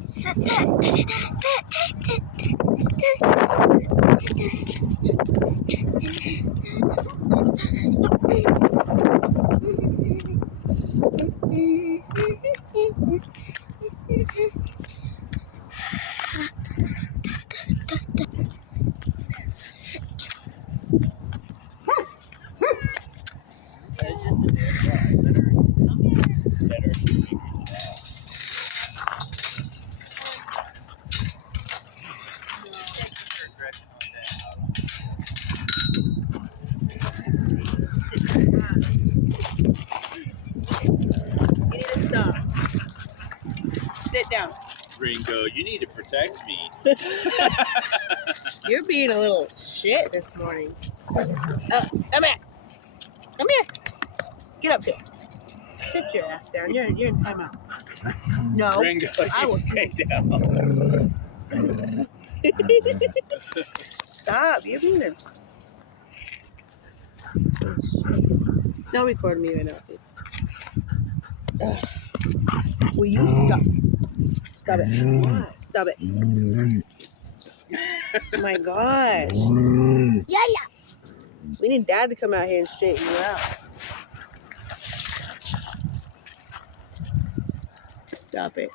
Stop. Sit down. Ringo, you need to protect me. You're being a little shit this morning. Come here. Come here. Get up here. Sit your ass down. You're in timeout. No. Ringo, I will stay sit down. Stop. You're being a... Don't record me right now, dude. Will you stop? Stop it. Stop it. Oh my gosh. Yeah. We need Dad to come out here and straighten you out. Stop it.